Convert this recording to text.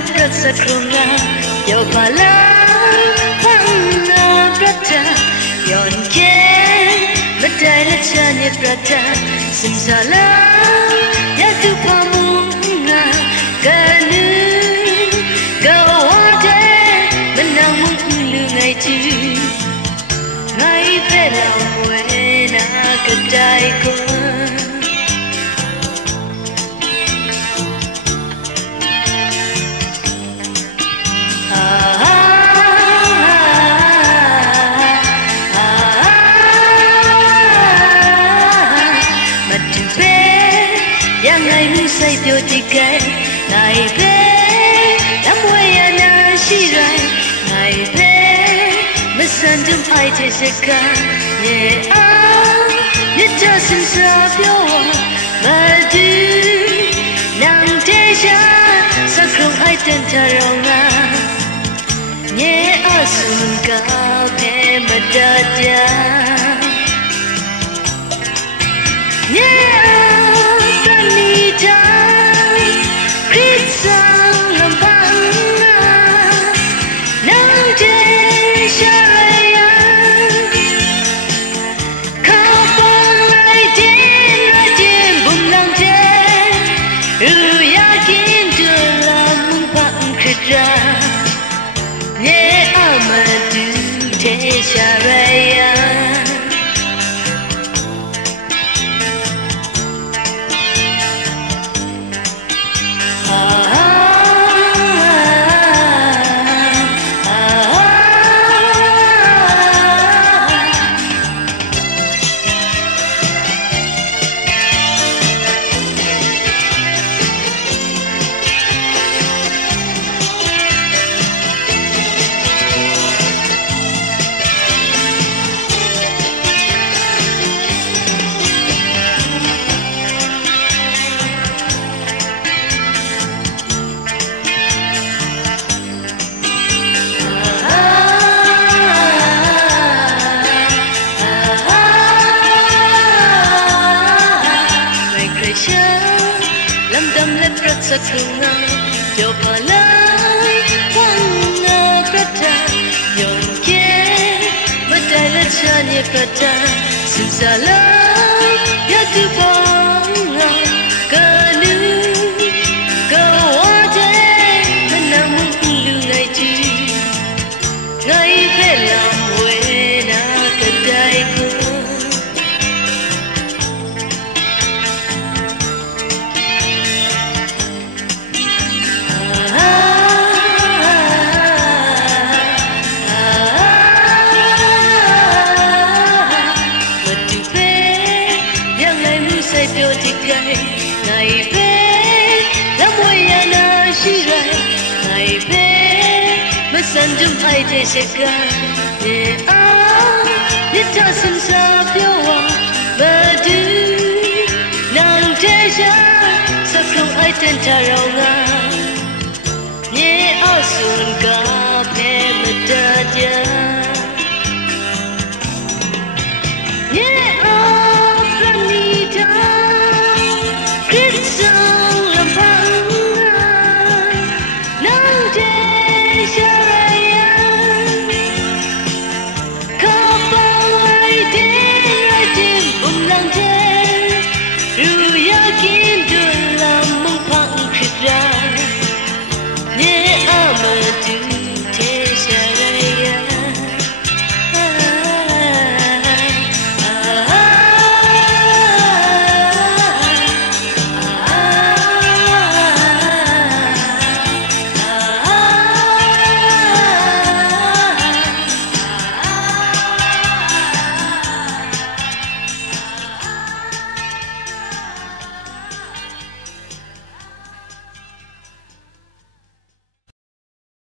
leprat sakrunga yo pala panga prata yon ke badai la chanye prata simsala ya tu pamunga kanu gawade menang mulu ngai tu ngai pela wena kedai ko say biểu thị cái ngày về lắm quay anh chỉ rồi ngày về mới san đêm ai thấy sẽ cả nhẹ nhất cho xin sao biểu mà đi nàng thế cha sao không ai tên thà rong nhẹ ở xuân cao thế mà đã nhẹ MADU RAI sakrunga yo pala panga prata yon ke badai la chanye prata simsala ya tu panga kanu gawade menang mulu ngai tu ngai pelam wena kedai ko ngày về lắm quay anh chỉ rồi ngày về mới san đêm ai thấy sẽ cả để nhất cho xin sao biểu MADU nàng thế cha sao không ai tên thà rong nhẹ ở xuân ca